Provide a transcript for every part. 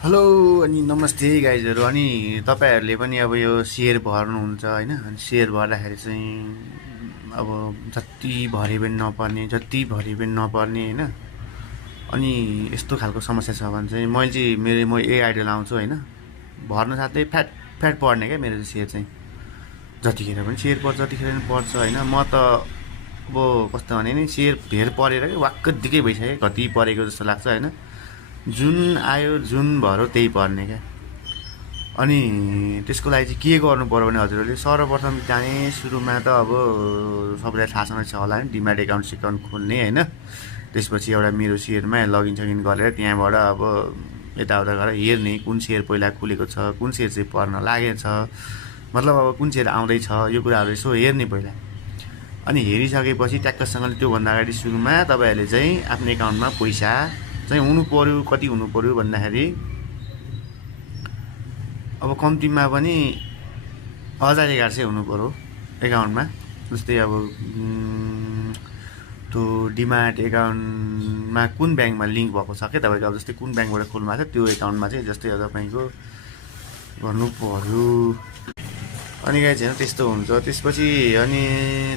Hello अनि नमस्ते गाइजहरू। अनि तपाईँहरूले पनि अब यो सेयर भर्नुहुन्छ होइन। अनि सेयर भर्दाखेरि चाहिँ अब जति भरे पनि नपर्ने, जति भरे पनि नपर्ने होइन। अनि यस्तो खालको समस्या छ भने चाहिँ म यही आइडिया लाउँछु होइन। भर्न साथै फ्याट फ्याट पर्ने क्या मेरो सेयर चाहिँ। जतिखेर पनि सेयर पर्छ, जतिखेर पनि पर्छ होइन। म त अब कस्तो भने नि सेयर धेर परेर क्या वाक्क दिकै भइसक्यो, कति परेको जस्तो लाग्छ होइन। जुन आयो जुन भर्यो त्यही पर्ने क्या। अनि त्यसको लागि चाहिँ के गर्नु पर्यो भने हजुरहरूले सर्वप्रथम जाने सुरुमा त अब सबैलाई थाहा छ होला नि, डिम्याट एकाउन्ट खोल्ने होइन। त्यसपछि एउटा मेरो सेयरमा लगइन सगिन गरेर त्यहाँबाट अब यताउता गरेर हेर्ने कुन सेयर पहिला खुलेको छ, कुन सेयर चाहिँ पर्न लागेको छ, मतलब अब कुन सेयर आउँदैछ, यो कुराहरू यसो हेर्ने पहिला। अनि हेरिसकेपछि ट्याक्कसँगले त्योभन्दा अगाडि सुरुमा तपाईँहरूले चाहिँ आफ्नो एकाउन्टमा पैसा चाहिँ हुनु पऱ्यो। कति हुनु पऱ्यो भन्दाखेरि अब कम्तीमा पनि 1000-1100 हुनु पऱ्यो एकाउन्टमा। जस्तै अब त्यो डिमाट एकाउन्टमा कुन ब्याङ्कमा लिङ्क भएको छ क्या तपाईँको, अब जस्तै कुन ब्याङ्कबाट खोल्नु भएको छ त्यो एकाउन्टमा चाहिँ जस्तै अब तपाईँको गर्नु पऱ्यो। अनि गाई चाहिँ त्यस्तो हुन्छ। त्यसपछि अनि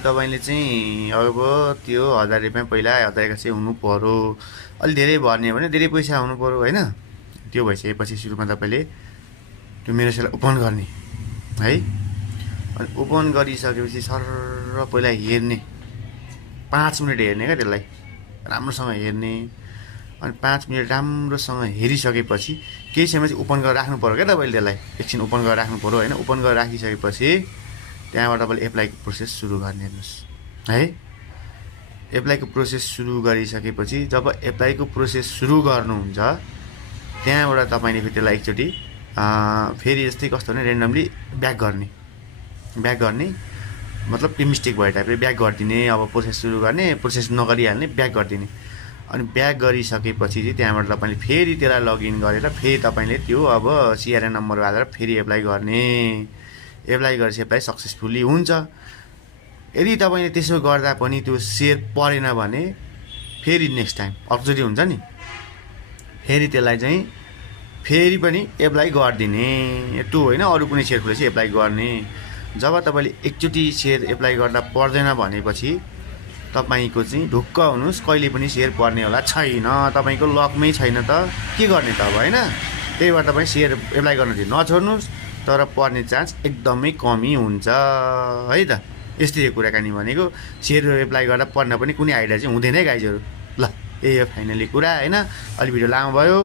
तपाईँले चाहिँ अब त्यो 1000 रुपियाँ पहिला 1000-1100 हुनु पऱ्यो। अलिक धेरै भर्ने हो भने धेरै पैसा हुनु पऱ्यो होइन। त्यो भइसकेपछि सुरुमा तपाईँले त्यो मेरो सेयरलाई ओपन गर्ने है। अनि ओपन गरिसकेपछि सर पहिला हेर्ने, 5 मिनट हेर्ने क्या त्यसलाई, राम्रोसँग हेर्ने। अनि 5 मिनट राम्रोसँग हेरिसकेपछि केही समय चाहिँ ओपन गरेर राख्नु पऱ्यो क्या तपाईँले त्यसलाई, एकछिन ओपन गरेर राख्नु पऱ्यो होइन। ओपन गरेर राखिसकेपछि त्यहाँबाट तपाईँले एप्लाईको प्रोसेस सुरु गर्ने हेर्नुहोस् है। एप्लाईको प्रोसेस सुरु गरिसकेपछि जब एप्लाईको प्रोसेस सुरु गर्नुहुन्छ त्यहाँबाट तपाईँले फेरि त्यसलाई एकचोटि फेरि यस्तै कस्तो भने रेन्डमली ब्याक गर्ने मतलब त्यो मिस्टेक भयो टाइपले ब्याक गरिदिने। अब प्रोसेस सुरु गर्ने, प्रोसेस नगरिहाल्ने, ब्याक गरिदिने। अनि ब्याक गरिसकेपछि चाहिँ त्यहाँबाट तपाईँले फेरि त्यसलाई लगइन गरेर फेरि तपाईँले त्यो अब सिआरएन नम्बर हालेर फेरि एप्लाई गर्ने। एप्लाई गरेपछि एप्लाई सक्सेसफुल्ली हुन्छ। यदि तपाईँले त्यसो गर्दा पनि त्यो सेयर परेन भने फेरि नेक्स्ट टाइम अर्कोचोटि हुन्छ नि, फेरि त्यसलाई चाहिँ फेरि पनि एप्लाई गरिदिने। त्यो होइन अरू कुनै सेयर खोलेपछि एप्लाई गर्ने। जब तपाईँले एकचोटि सेयर एप्लाई गर्दा पर्दैन भनेपछि तपाईँको चाहिँ ढुक्क हुनुहोस्, कहिले पनि सेयर पर्ने होला छैन। तपाईँको लकमै छैन त के गर्ने त अब होइन। त्यही भएर तपाईँ सेयर एप्लाई गर्न चाहिँ नछोड्नुहोस्, तर पर्ने चान्स एकदमै कमी हुन्छ है त। यस्तै कुराकानी भनेको। सेयर एप्लाई गर्दा पर्न पनि कुनै आइडिया चाहिँ हुँदैन है गाइजहरू। ल यही हो फाइनली कुरा होइन। अलि भिडियो लामो भयो।